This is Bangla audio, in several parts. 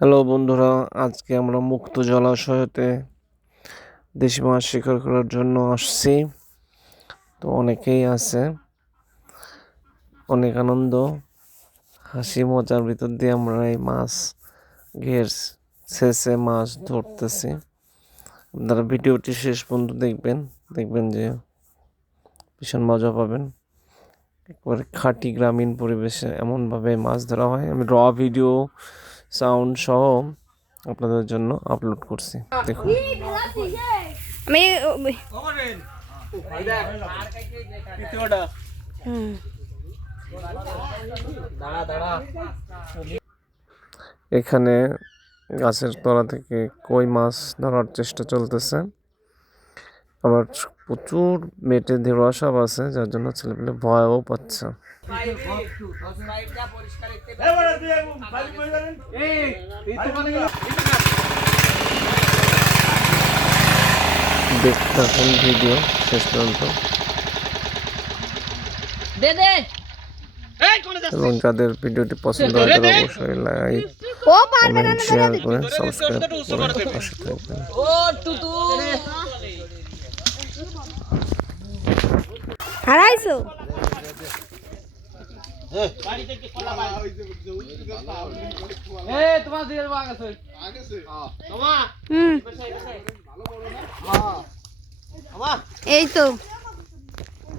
হ্যালো বন্ধুরা, আজকে আমরা মুক্ত জলাশয়তে দেশি মাছ শিকার করার জন্য আসছি। তো অনেকেই আছে, অনেক আনন্দ, হাসি, মজার ভিতর দিয়ে আমরা এই মাছ ঘের শেষে মাছ ধরতেছি। আপনারা ভিডিওটি শেষ পর্যন্ত দেখবেন দেখবেন যে ভীষণ মজা পাবেন। একবারে খাঁটি গ্রামীণ পরিবেশে এমনভাবে মাছ ধরা হয়। আমি র ভিডিও সাউন্ড সহ আপনাদের জন্য আপলোড করছি। দেখুন। আমি হুম। এখানে গাছের তলা থেকে কই মাছ ধরার চেষ্টা চলতেছে। আবার প্রচুর মেটে ধেড়া সাপ আছে, যার জন্য ছেলেপেলে ভয়ও পাচ্ছে। দেখতে থাকুন ভিডিও শেষ পর্যন্ত। এবং যাদের ভিডিওটি পছন্দ হয়, তারা অবশ্যই লাইক কমেন্ট শেয়ার করে সাবস্ক্রাইব করে পাশে থাকবেন। হারাইছো? হুম। এই তো।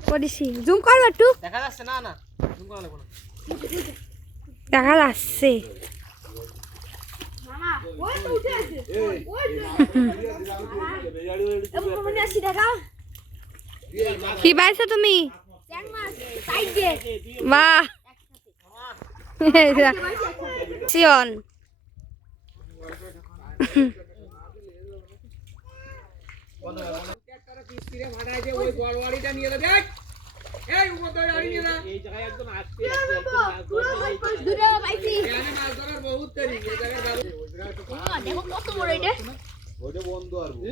করেছি জুম করবে একটু। দেখা যাচ্ছে না না। জুম করা লাগবে না। দেখা যাচ্ছে। ওই বহুত দেরি এই জায়গায় যাব। এই কই মাছ আরে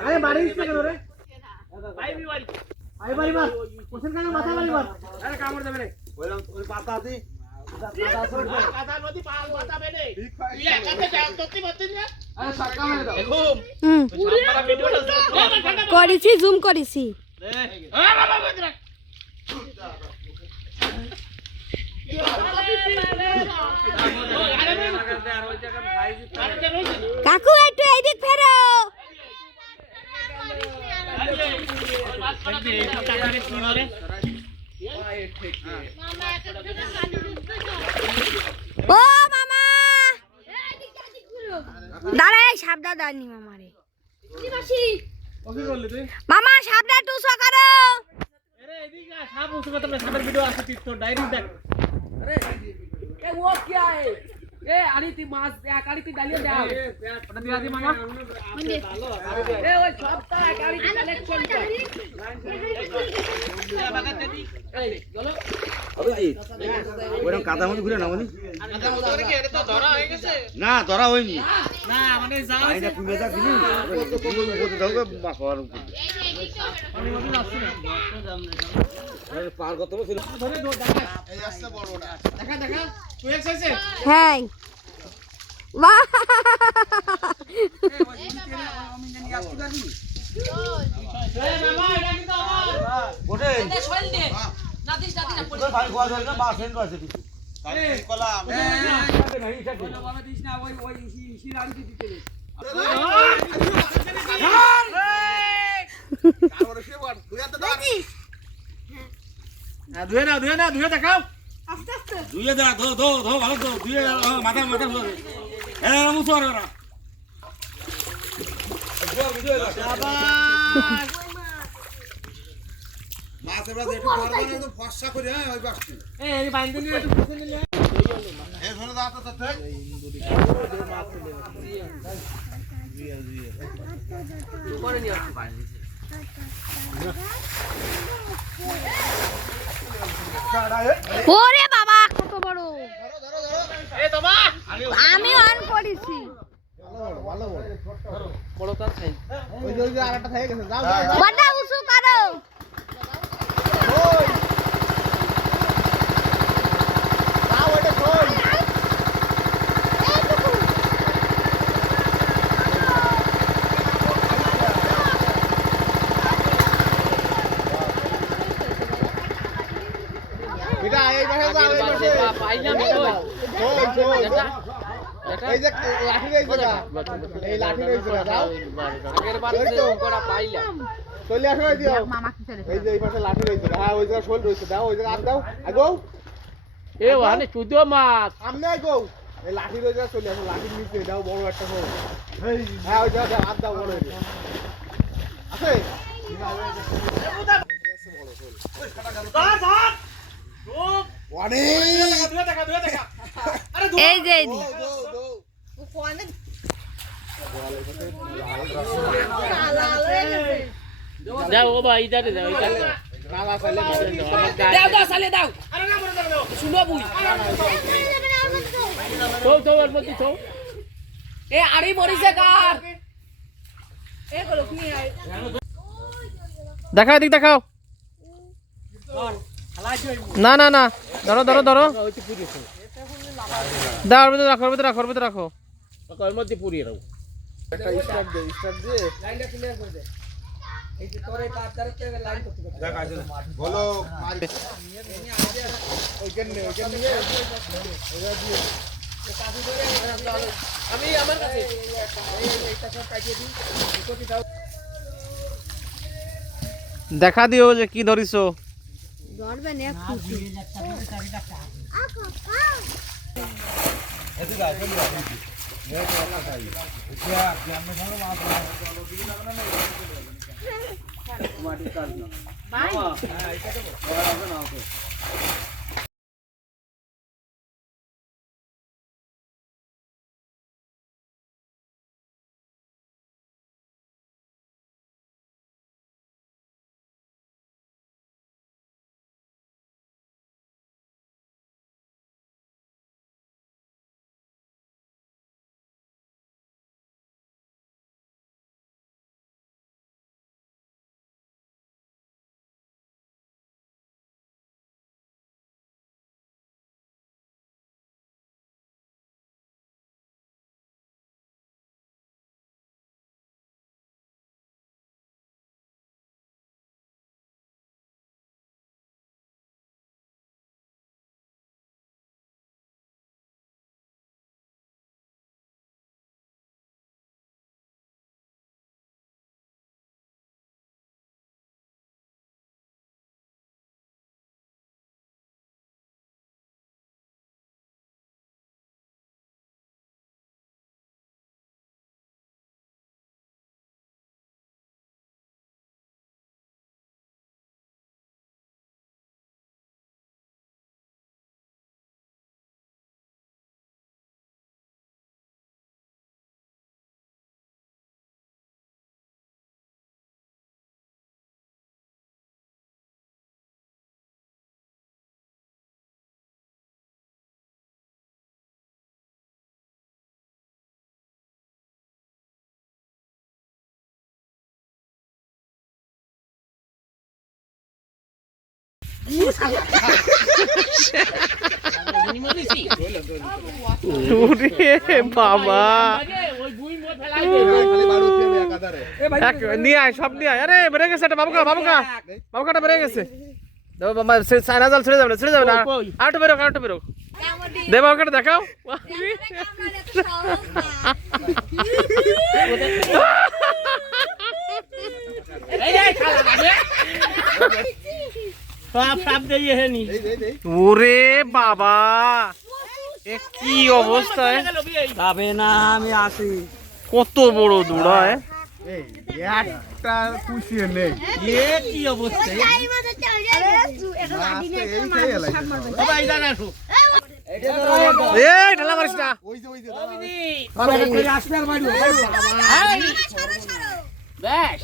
আরে বাড়ি কেন রে? আরে বাড়ি মার কেন মাথা বাড়ি মার আরে কামড় দেবে রে। পাতা দি করেছি জুম করেছি। কাকু একটু এইদিক ফেরো। ও মামা। দাঁড়াই সাবধান দাঁড়নি মামারে। মামা সাপটা টুসো করো। আরে এদিকে সাপ উসো করতে সাপের ভিডিও আছে তুই তোর ডাইরি দেখ। আরে এ ও কি আয়? এ আলি তুই মাছ এক আলি তুই ডালিয়ে দাও ওটা দিয়া দি মামা। এ ওই সবটা এক আলি তুই কালেক্ট কর এই চলো। ওইরকম কাদা মধ্যে ঘুরে না? মনি না ধরা হয়ে গেছে। না ধরা হয়নি। না আমাদের দিলি দাও খাওয়ার পার কত ছিল দেখা দেখা তুই এসেছে হ্যাঁ। বাহ ওঠে শৈল নাতিস নাতিস না তোর ভাই গোয়া ধরে না মা সেন্ড আছে কিছু ধুয়ে না ধুয়ে না ধুয়ে দেখাও ধুয়ে দা ধো ধো ধো ভালো ধো ধুয়ে মাথা মাথা হ্যাঁ মুসো না তো। ফর্সা করে হ্যাঁ ওই বাসটি। এই বাইন্দে নিয়ে একটু পুকুর নিয়ে এই ধরে দাও তো তাতে করে নিয়ে ওরে বাবা কত বড়। আমি অন করেছি। বড় তার সাইজ বড়টা উঁচু করো। পাইলাম কই এই যে লাঠি রয়েছে এই লাঠি রয়েছে না দাও আগের বার করা পাইলাম। চলে আসো এই দিও এই যে এই পাশে লাঠি রয়েছে হ্যাঁ ওই জায়গা শোল রয়েছে। দাও ওই জায়গা আর দাও। আগো এ ওখানে চুদো মাছ। সামনে আগো এই লাঠি রয়েছে চলে আসো। লাঠির নিচে। দাও বড় একটা শোল। হ্যাঁ ওই জায়গা দাও আর দাও বড় আছে এই যে। দাও ও ভাই ইদারে দাও ইদারে দাও। দাও সালে দাও। শুনো বুই তো তো এর মধ্যে তো এ আড়ি মরিছে কার? দেখাও এদিক দেখাও। না না না। ধরো ধরো ধরো। দাও ভিতরে রাখো ভিতরে রাখো ভিতরে রাখো, ওর মধ্যে আমার কাছে দেখা দিও যে কি ধরিছো। ধরবেন একটু ওরে বাবা ওই বুই এক, নিয়ে আয়, সব নিয়ে আয়। আরে, বেড়ে গেছে এটা, বাবুকা বাবুকা। বাবুকাটা বেড়ে গেছে। বাবা সাইনা জাল ছেড়ে যাবে না ছেড়ে যাবে না। কই? আর একটু বেরো আর একটু বেরো দে বাবুকাটা দেখাও। এই ওরে বাবা এ কি অবস্থায় যাবে না আমি আসি। কত বড় দূড়ায় একটা নেই। এ কি অবস্থা মাছ তো এই খেয়ে এলাইছে সব। বাবা এই দাঁড়া এই ঢালা মারিস না। ওই যে ওই যে আসবে আর বাড়ি। ব্যাস।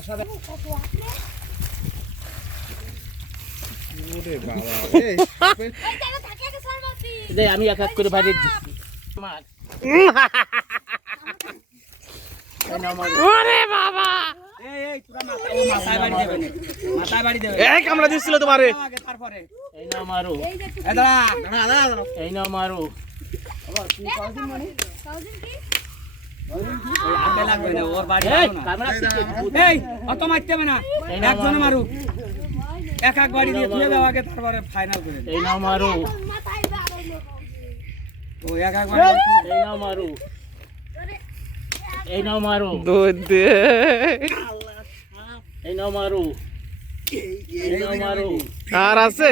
সাদা ওরে বাবা এই দে আমি এক এক করে বাইরে দিচ্ছি মার ওরে বাবা! এই কামড়া দিছিল তোমারে। এই নাও মারো। এই দাঁড়া। এই না। একজনে মারো। মারুক। এক এক বাড়ি দিয়ে তুলে দাও আগে তারপরে ফাইনাল করে। এই নাও মারো। ও এক এক বাড়ি এই নাও মারো। এই নাও মারো। দুধ দে। এই নাও মারো। এই নাও আর আছে?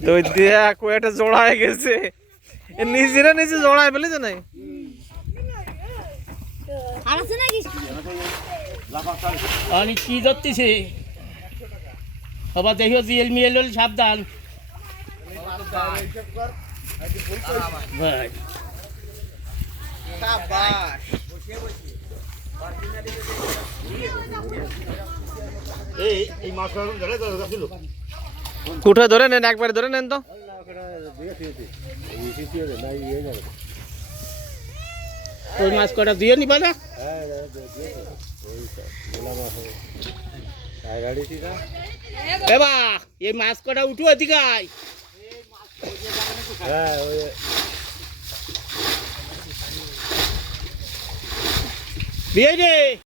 তে। দিয়া কয়েকটা জোড়ায় গেছে। নিজেরা নিজে জোড়ায় ফেলেছে নাই। আমি কি ধরতেছি? বাবা দেখিও জিএল মিএল সাবধান। ভাই। এই এই মাছটা ধরে কুঠে ধরে নেন? একবারে ধরে নেন তো। ওই মাছ কটা দিয়ে নিবা না এবা এই মাছ কটা উঠু এদিকায় বিয়ে রে